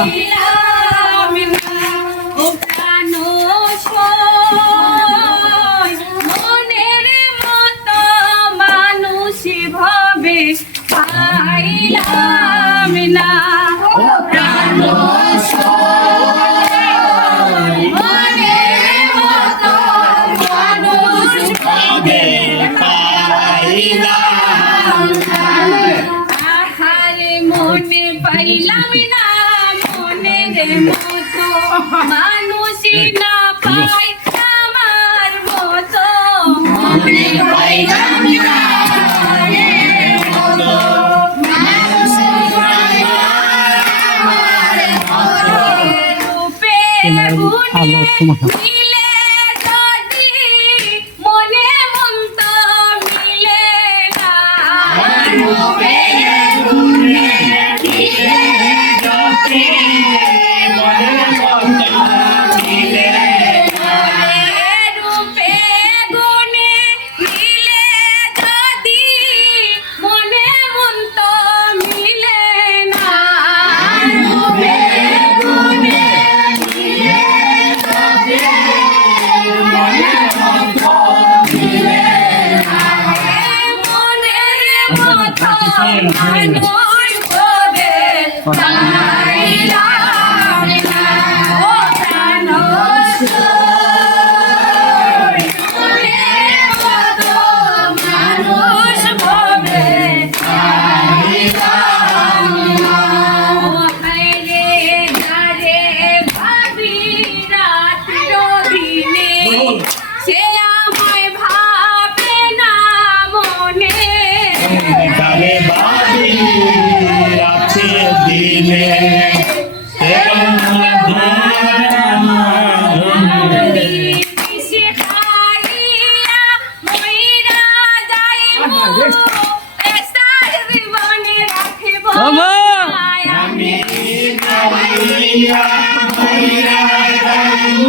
পাইলাম না ও প্রাণ সই মনের মতো মানুষ ভবে পাইলাম না ও প্রাণ সই মনের মতো মানুষ ভবে পাইলাম না আহারে মনে পাইলাম না মনের মতো মানুষ না পাই আমার মতো মনে পাইলাম না মনের মতো মানুষ আমার মতো রূপে গুণে মিলে যদি মনে মন তো মিলে না রূপে গুণে মিলে যদি মনে মন তো মিলে না রূপে গুণে মিলে যদি মনে মন তো মিলে না রূপে গুণে মিলে যদি মনে মন তো মিলে না মনের মতো মানুষ ভবে পাইলাম না ও প্রাণ সই মনের মতো মানুষ ভবে পাইলাম না ও হায়রে যারে ভাবি রাত্র দিনে সে আমায় ভাবে না মনে তারে বাড়ি আছে দিলে পিছে খাইয়া মইরা যাইব এসার জীবনে রাখিব আমি গাইয়া মইরা যাইব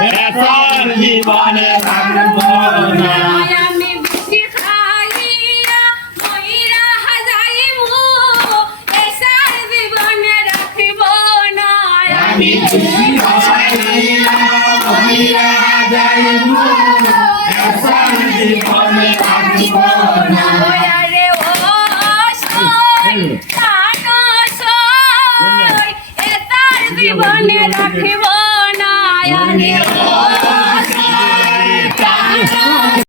এসার জীবনে থাকব না আমি পিছে খাইয়া মইরা যাইব এসার জীবনে রাখিব না আমি গাইয়া মইরা যাইব এসার জীবনে থাকব না ওরে ও সই প্রাণ সই এসার জীবনে রাখিব